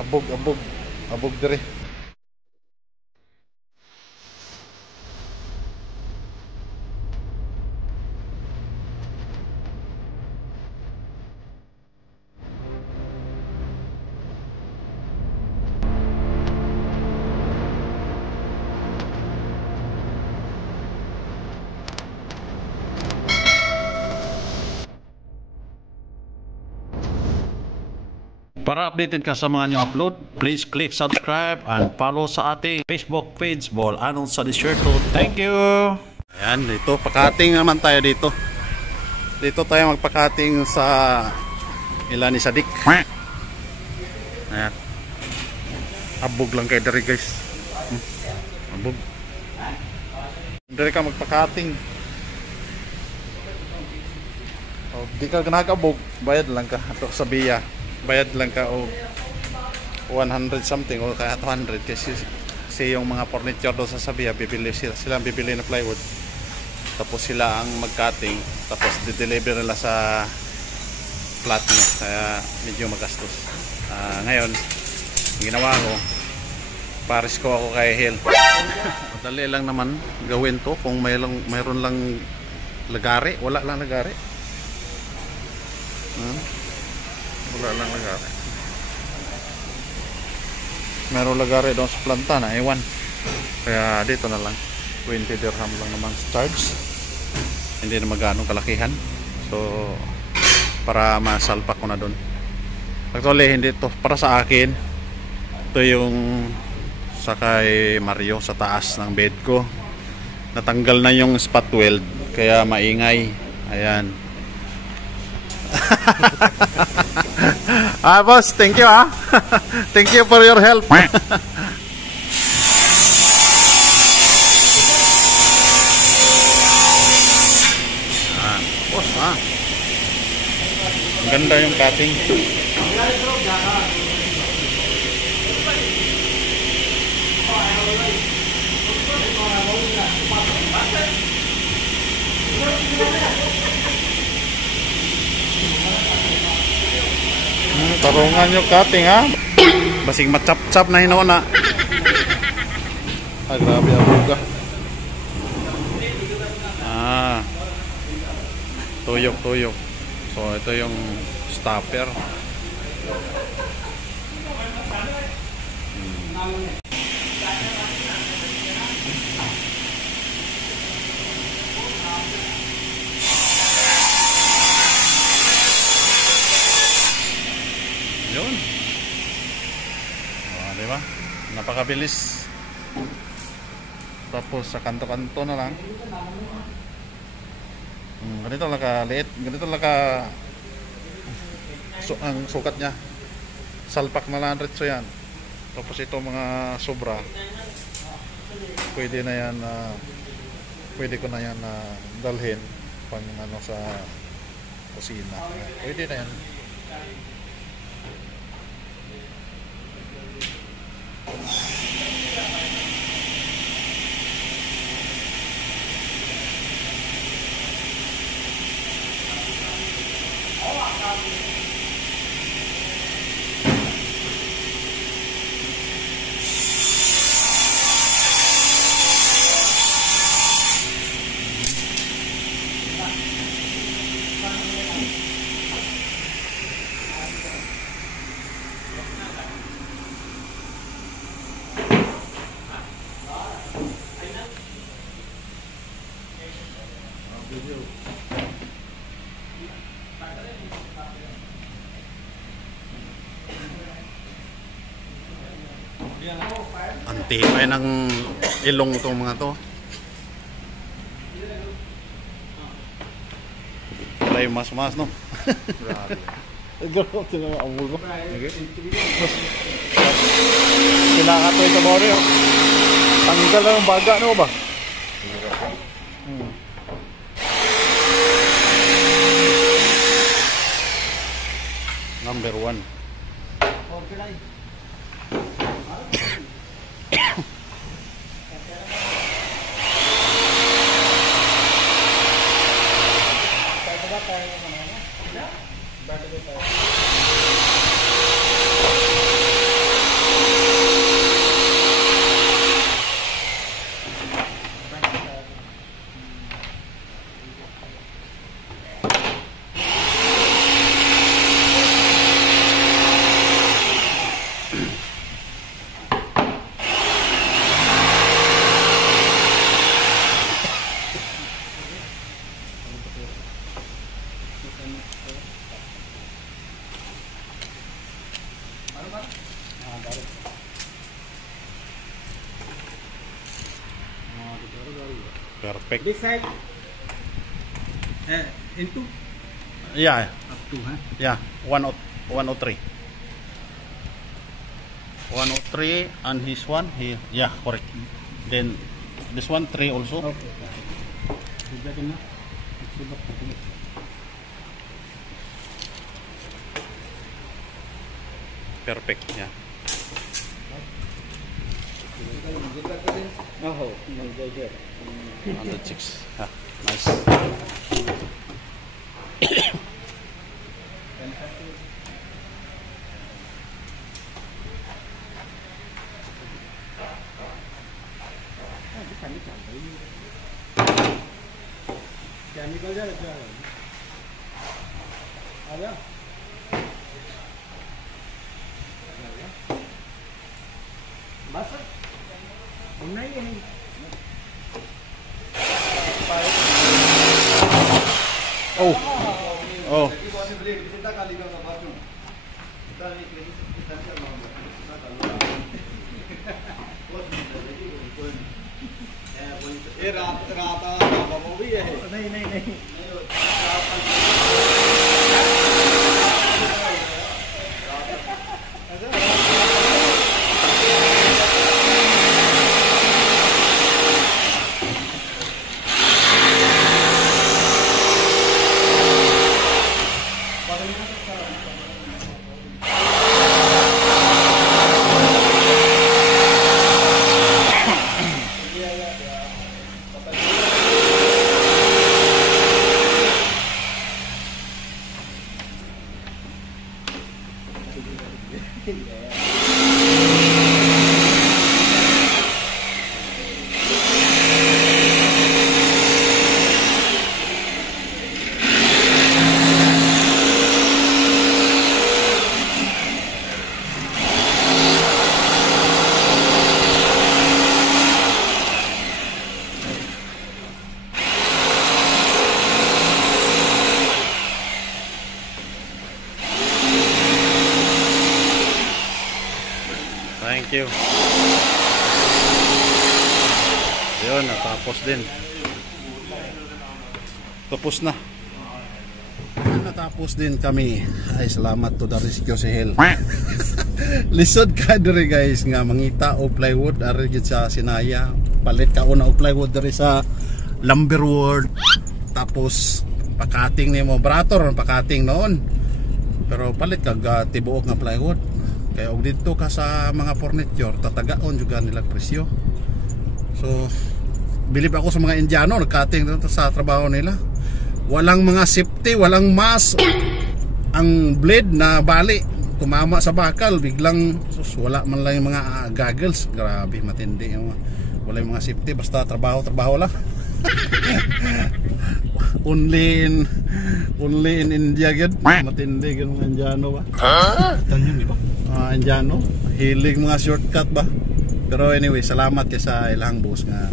Abog, abog. Abog dire. Para updated ka sa mga new upload, please click subscribe and follow sa ating Facebook page, Ball Anong sa Desierto. Thank you! Ayan, dito, pakating naman tayo dito. Dito tayo magpakating sa Ilani Sadik. Ayan. Abog lang kayo dari guys. Abog. Dari ka magpakating. O, di ka nakakabog, bayad lang ka. Ito sa biya. Bayad lang ka o 100 something o kaya 200 kasi yung mga furniture doon sa Sabia bibili sila bibili ng plywood, tapos sila ang mag-cutting, tapos di-deliver nila sa flat nyo, kaya medyo magastos. Ngayon ginawa ko, pares ko ako kay Hill. Madali lang naman gawin to kung mayroon lang lagari. Wala lang lagari. Wala lang lagari. Meron lagari doon sa planta na ewan. Kaya dito na lang 20 dirham lang naman charge. Hindi na magano kalakihan. So para masalpak ko na doon. Actually hindi to para sa akin. Ito yung sa kay Mario sa taas ng bed ko. Natanggal na yung spot weld kaya maingay. Ayan. Boss, thank you thank you for your help. Boss ganda yung cutting. Tarungan yung cutting basing matchap-chap na hinaw na. Grabe abuga. Tuyok. So ito yung stopper. Yun. Diba? Napakabilis. Tapos sa kanto-kanto na lang. Ganito lang ka-liit. Ganito lang ka ang sukat niya. Salpak na lang rin yan. Tapos ito mga sobra. Pwede na yan pwede ko na yan dalhin pang sa kusina. Pwede na yan. Antipay ng ilong itong mga to. Wala yung mas no? Grabe. Grabe sila ang ulo. Kinakatoy sa body. Tanggal lang ang baga no ba? Number 1. Okay. Perfect. This side, into Yeah, up to, huh? yeah. 103. 103 and his one here. Yeah, correct. Then this one 3 also. Okay. Sudah kena. Sudah kena. Perfect. Yeah. Oh, mengjajar. 106. Yeah, nice. क्या निकल जा रहा है? आ गया? बस नहीं है। Oh. Oh. ये रात रात वो भी है। नहीं नहीं नहीं। Thank you. Yun, natapos din. Tapos na. Natapos din kami. Ay, salamat to the rescue si Hel. Lisod ka diri guys nga mangita o plywood ari gid sa Sinaya. Palit ka una og plywood diri sa Lumber World. Tapos pakating nimo brator pakating noon. Pero palit kag tibuok nga plywood. Kaya og dito ka sa mga furniture tatagaon juga nila presyo. So bilib ako sa mga Indiano nagkating dito sa trabaho nila. Walang mga safety, walang mask. Ang blade na bali tumama sa bakal biglang wala man lang yung mga goggles. Grabe matindi yung wala yung mga safety basta trabaho lang. only in India gid matindi gid mga Indiano ba? Tanyo di ba? Indiano, hilig mga shortcut ba? Pero anyway, salamat kay sa ilang boss nga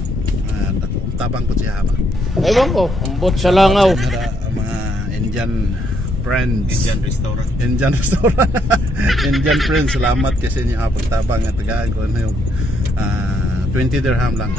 tabang ko siya ba. Ewan ko, ambot sa langaw. Mga Indian friends. Indian restaurant. Indian friends, salamat kasi inyo pagtabang at tagaan ko na yung 20 dirham lang.